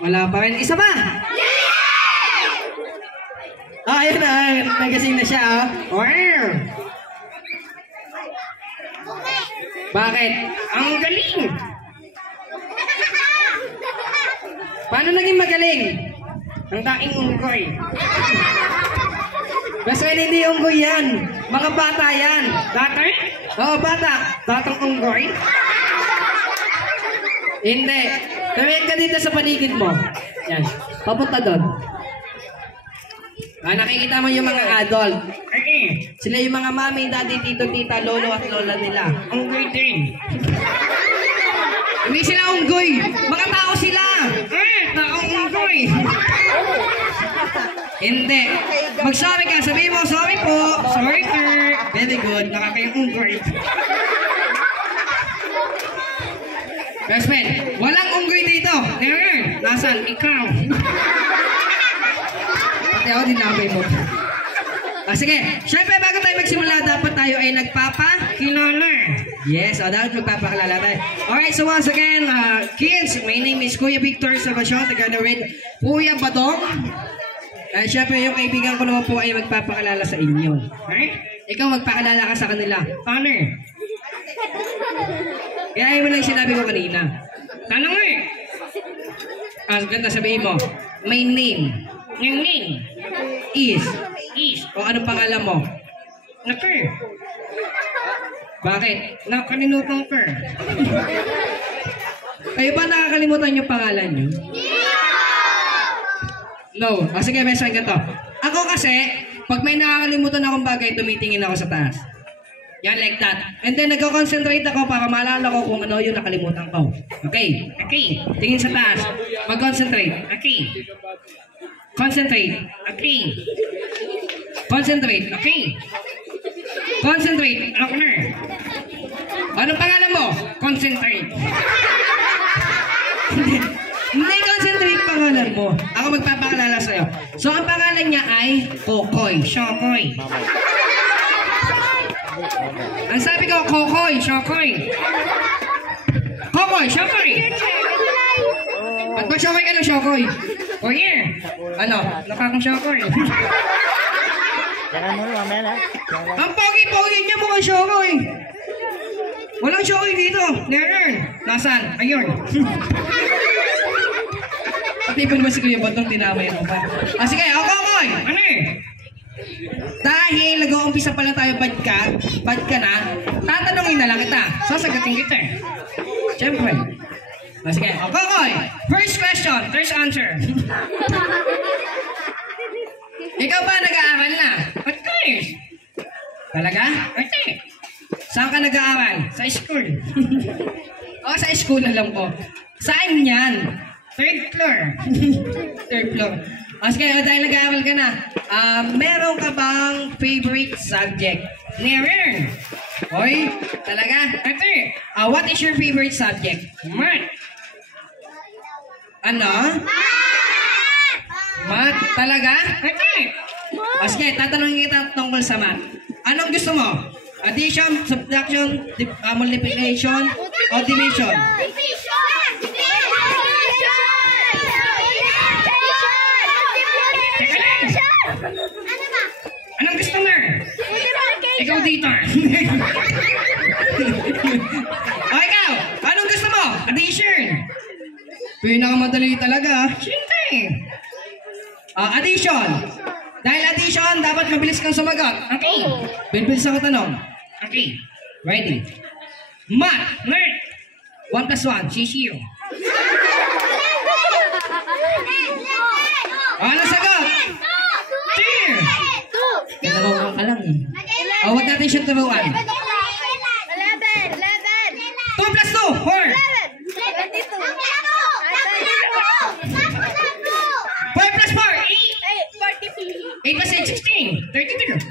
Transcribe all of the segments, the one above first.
Wala pa rin. Isa pa! Ayun na. Nagasing na siya. Wow! Bakit? Ang galing! Paano naging magaling? Ang daing unggoy. Basta hindi unggoy yan. Mga bata yan. Bata? Oo, bata. Batang unggoy? Hindi. Tumingin ka dito sa paligid mo. Yan. Papunta doon. Nakikita mo yung mga adult. Sila yung mga mami, daddy, tito, tita, lolo at lola nila. Unggoy din. Hindi sila unggoy. Mga tao sila. Taong unggoy. Hindi. Mag-sorry ka. Sabihin mo, sorry po. Sorry sir. Very good. Nakakayong unggoy. Best friend, walang unggoy dito. Nasaan? Ikaw. Pati ako dinabay mo. Sige. Siyempre, bago tayo magsimula, dapat tayo ay nagpapakilala. Yes, dapat magpapakilala tayo. Alright, so once again, kids, my name is Kuya Victor Salvacion, together with Kuya Badong. Siyempre, yung kaibigan ko naman po ay magpapakilala sa inyo. Ikaw magpakilala ka sa kanila. Paano? Kaya mo lang sinabi ko kanina. Tanong eh! Ganda sabihin mo, my name. Your name is. O anong pangalan mo? Naker. Bakit? Nakalimutan ka. Kayo ba nakakalimutan yung pangalan nyo? No. Sige, may sabi ka to. Ako kasi, pag may nakakalimutan akong bagay, tumitingin ako sa taas. Yan, like that. And then, nagko-concentrate ako para maalala ko kung ano yung nakalimutan ko. Okay? Okay. Tingin sa taas. Mag-concentrate. Okay. Concentrate. Okay. Concentrate. Okay. Concentrate. Ako na. Anong pangalan mo? Concentrate. Hindi concentrate pangalan mo. Ako magpapakilala sa'yo. So, ang pangalan niya ay Kokoy. Shokoy. Ang sabi ko, Kokoy. Shokoy. Kokoy. Shokoy. Ba't ba Shokoy ka ng Shokoy? Oh yeah. Ano? Nakakang Shokoy. Ang pogi-pogi niya mukhang Shokoy. Walang Shokoy dito. Never. Nasaan? Ayun. Pati pa naman si Kuya Batong tinamay mo pa. Sige, Kokoy. Ano eh? Dahil nag-uumpisa pa lang tayo bad ka na, tatanungin na lang kita. Sasagutin kita eh. Siyempre. Sige, Kokoy. First question, first answer. Ikaw ba nag-aaral na? Of course. Talaga? Okay. Saan ka nag-aaral? Sa school. O, sa school na lang po. Saan yan? Third floor. Third floor. Sige, dahil nag-aaral ka na, meron ka bang favorite subject? Never. Oy, talaga? Ate, what is your favorite subject? Math. Ano? Math? Talaga? Ate. Sige, tatanungin kita tungkol sa math. Anong gusto mo? Addition, subtraction, multiplication, o division? Anong gusto mo? Ikaw dito. O ikaw, anong gusto mo? Addition. Pinakamadali talaga. Siyempre. Addition. Dahil addition, dapat mabilis kang sumagot. Okay. Bilis ako tanong. Okay. Ready. Math. Nerd. 1 plus 1. Sisiyo. Anong sagot? 2. Dalawang ka lang eh. Huwag natin siya turuan. 11. 2 plus 2. 4. 5 plus 4. 8. 8 plus 8. 16. 32.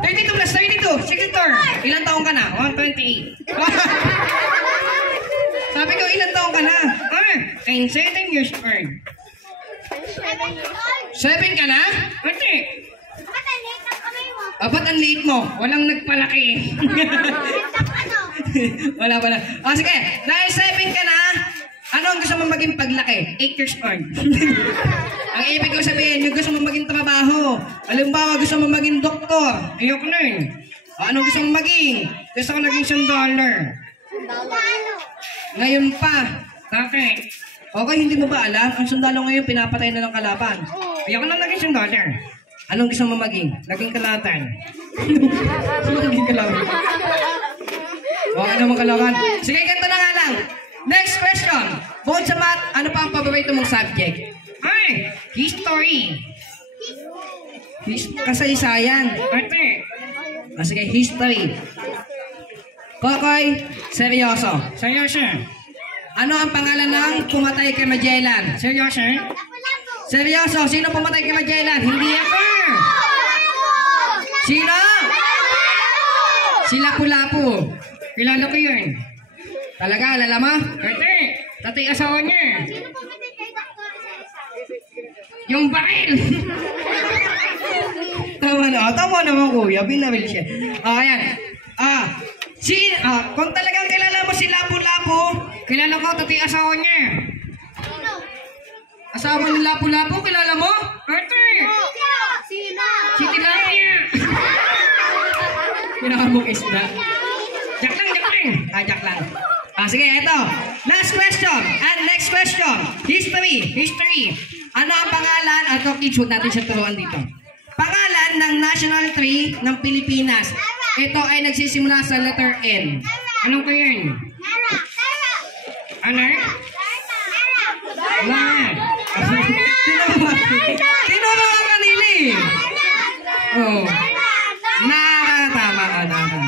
32 plus 32. 64. Ilan taong ka na? 128. Sabi ko, ilan taong ka na? I'm 7 years old. 7 ka na? Ate. Ba't ang liit mo? Walang nagpalaki. Wala. Sige, dahil 7 ka na, ang gusto mo maging paglaki? 8 years old. Ang ibig ko sabihin, yung gusto mo maging trabaho. Halimbawa, gusto mo maging doktor. Ayoko na eh. Anong gusto mo maging? Gusto ko naging $100. Ngayon pa. Bakit? Okay, hindi mo ba alam? Ang sundalo ngayon, pinapatay na ng kalaban. Ayoko na naging $100. Anong gusto mo maging? Naging kalatan. Naging kalaban. O, ano mong kalaban? Sige, ganito na nga lang. Next question. Bukod sa math, ano pa ang paborito mong subject? Ay, history. Kasaysayan. Ate. O, sige, history. Kokoy, seryoso. Seryoso. Ano ang pangalan ng pumatay kay Magellan? Seryoso? Seryoso, sino pumatay kay Magellan? Hindi ako. Sino? Si Lapu-Lapu. Kilala ko yun. Talaga, alala mo? Ate, tatay asawa niya. Yung bakil. Tama naman kuya, binaril siya. Ayan. Kung talagang kilala mo si Lapu-Lapu, kilala ko, tatay asawa niya. Asawa ni Lapu-Lapu, kilala mo? Ate! Si Tilapia. Kilala mong isda. Jak lang. Jak lang. Sige, ito. Last question. And next question. History. Ano ang pangalan? Kids, huwag natin siya turuan dito. Pangalan ng national tree ng Pilipinas. Ito ay nagsisimula sa letter N. Anong ko yun? Ano? Tinuro ang kanila eh. Oh. Nakakatama ka naman.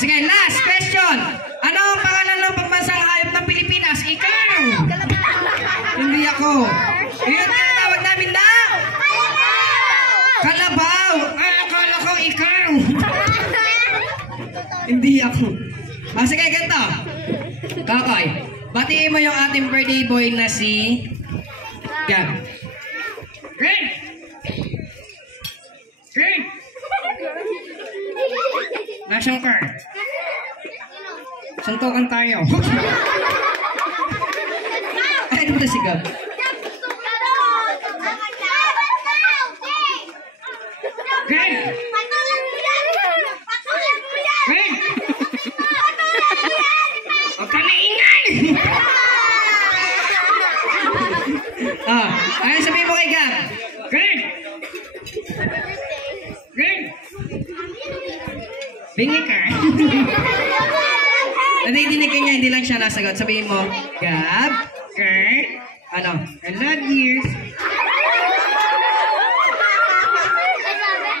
Sige, last question. Ano ang pangalan ng pambansang hayop ng Pilipinas? Ikaw! Hindi ako. Yun tinatawag namin na? Kalabaw! Akala ko ikaw. Hindi ako. Sige, ganito. Kokoy, batiin mo yung ating birthday boy na si Gab. Greg! Nasaan ka? Santukan tayo. Ay, ito ba si Gab? Greg! Huwag ka maingay! Ano sabihin mo kay Gab? Greg! Bingi ka? Nadidinig ka niya, hindi lang siya nasagot. Sabihin mo, Gab, I love you.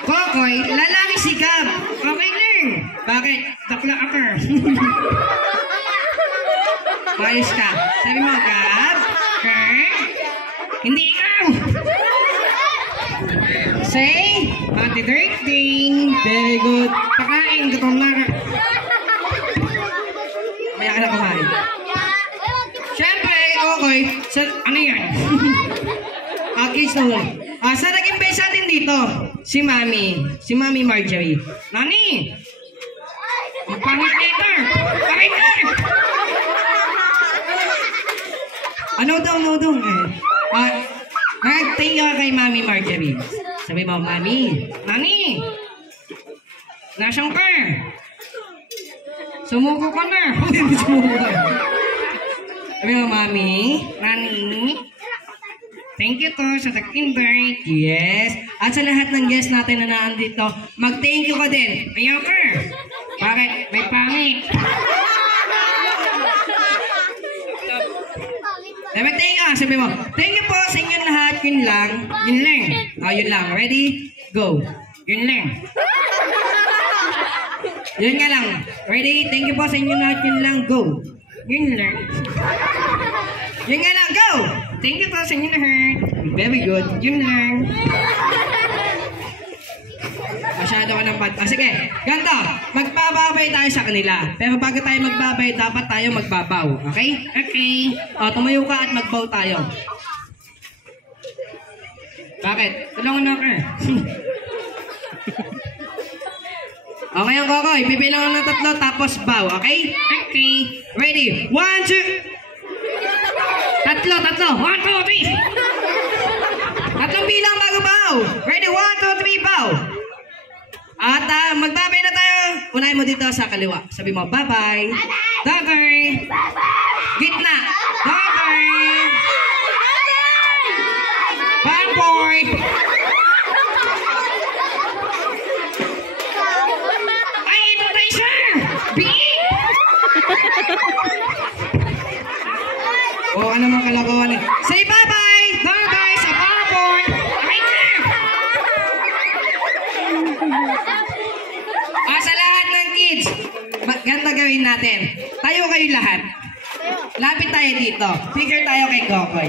Kokoy, lalaki si Gab. Okay lang. Bakit? Takla ka. Ayos ka. Sabi mo, Gab, hindi ikaw. Say, happy birthday. Very good. Pakain, gutom na ka. Maya ka na kumain. Siyempre, okay. Ano yan? Kids na lang. Sa naging base natin dito, si Mami Marjorie. Nani! Ang pangit dito! Pangit ka! Ano daw? Nag-thank you kay Mami Marjorie. Sabi mo, Mami, Nani! Nasaan ka? Sumuko ka na. Sabi mo, Mami, Nani, thank you to sa nag-invite. Yes. At sa lahat ng guests natin na naandito, mag-thank you ka din. Ayaw ka. Bakit? May pangit. Mag-thank you. Sabi mo, thank you po sa inyong lahat. Yun lang. Yun lang. Ready? Go. Yun lang. Yun nga lang. Ready? Thank you po sa inyong lahat. Yun lang. Go. Yun lang. Yun nga lang. Go. Thank you po sa inyong lahat. Very good. Yun lang. Masyado ka ng bad. Sige. Ganto. Magbababay tayo sa kanila. Pero bago tayo magbabay, dapat tayo magbabaw. Okay? Okay. Tumayo ka at magbaw tayo. Bakit? Tulungan na ka. Okay ang Kokoy. Bibilang ng 3 tapos bow. Okay? Okay. Ready? 1, 2. tatlo. 1, 2, 3. Tatlong bilang bago bow. Ready? 1, 2, 3, bow. At magbabay na tayo. Unahin mo dito sa kaliwa. Sabi mo, bye-bye. Bye-bye. Gitna. Bye-bye. Bye-bye. Ay, ito tayo, sir. Biig. Oh, ano mga kalagawan eh. Say bye-bye. Bye-bye sa bye-bye. Ay, sir. Sa lahat ng kids, ganito gawin natin. Tayo kayo lahat. Lapit tayo dito. Picture tayo kay Kokoy.